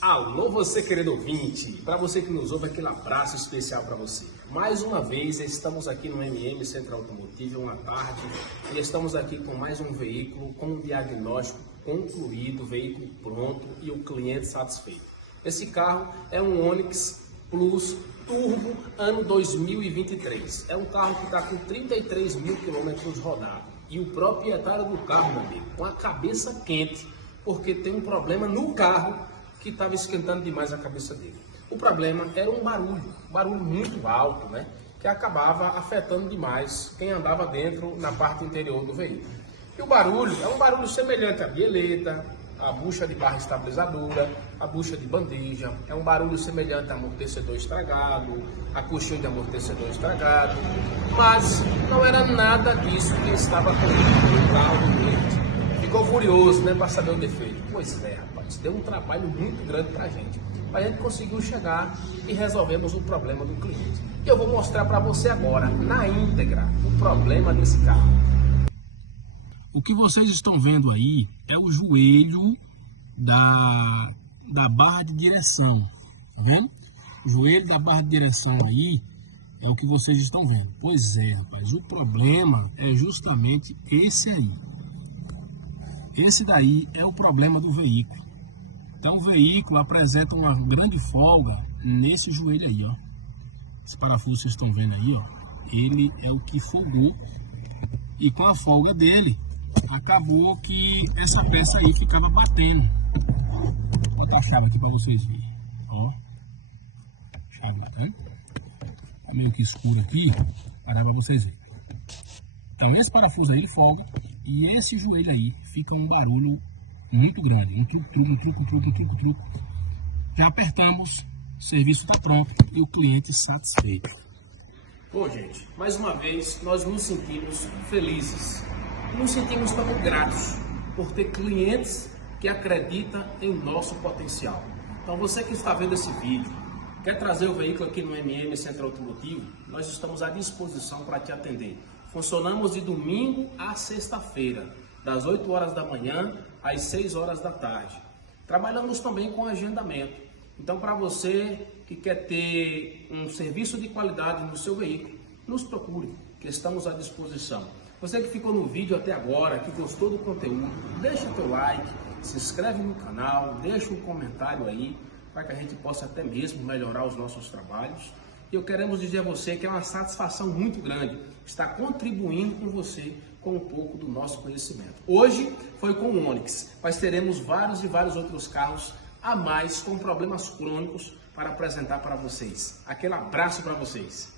Alô, você querido ouvinte, para você que nos ouve, aquele abraço especial para você. Mais uma vez, estamos aqui no MM Centro Automotivo, uma tarde, e estamos aqui com mais um veículo com um diagnóstico concluído, veículo pronto e o cliente satisfeito. Esse carro é um Onix Plus Turbo ano 2023. É um carro que está com 33 mil quilômetros rodados. E o proprietário do carro, meu amigo, com a cabeça quente, porque tem um problema no carro que estava esquentando demais a cabeça dele. O problema era um barulho muito alto, né? Que acabava afetando demais quem andava dentro na parte interior do veículo. E o barulho é um barulho semelhante à bieleta, a bucha de barra estabilizadora, a bucha de bandeja, é um barulho semelhante a amortecedor estragado, a coxinha de amortecedor estragado, mas não era nada disso que estava acontecendo no carro do cliente. Ficou furioso, né, para saber o defeito. Pois é, rapaz, deu um trabalho muito grande para a gente. A gente conseguiu chegar e resolvemos o problema do cliente. E eu vou mostrar para você agora, na íntegra, o problema desse carro. O que vocês estão vendo aí é o joelho da barra de direção, tá vendo? O joelho da barra de direção aí é o que vocês estão vendo. Pois é, rapaz, o problema é justamente esse aí. Esse daí é o problema do veículo. Então o veículo apresenta uma grande folga nesse joelho aí, ó. Esse parafuso que vocês estão vendo aí, ó, ele é o que folgou. E com a folga dele, acabou que essa peça aí ficava batendo. Vou botar a chave aqui para vocês verem. Ó, chave, tá? Tá meio que escuro aqui, para dar para vocês verem. Então esse parafuso aí ele folga e esse joelho aí fica um barulho muito grande. Um truco. Já apertamos, o serviço está pronto e o cliente satisfeito. Bom, gente, mais uma vez nós nos sentimos felizes. Nos sentimos também gratos por ter clientes que acreditam em nosso potencial. Então você que está vendo esse vídeo, quer trazer o veículo aqui no MM Centro Automotivo, nós estamos à disposição para te atender. Funcionamos de domingo a sexta-feira, das 8 horas da manhã às 6 horas da tarde. Trabalhamos também com agendamento. Então, para você que quer ter um serviço de qualidade no seu veículo, nos procure, que estamos à disposição. Você que ficou no vídeo até agora, que gostou do conteúdo, deixa teu like, se inscreve no canal, deixa um comentário aí, para que a gente possa até mesmo melhorar os nossos trabalhos. E eu queremos dizer a você que é uma satisfação muito grande estar contribuindo com você com um pouco do nosso conhecimento. Hoje foi com o Onix, mas teremos vários e vários outros carros a mais com problemas crônicos para apresentar para vocês. Aquele abraço para vocês.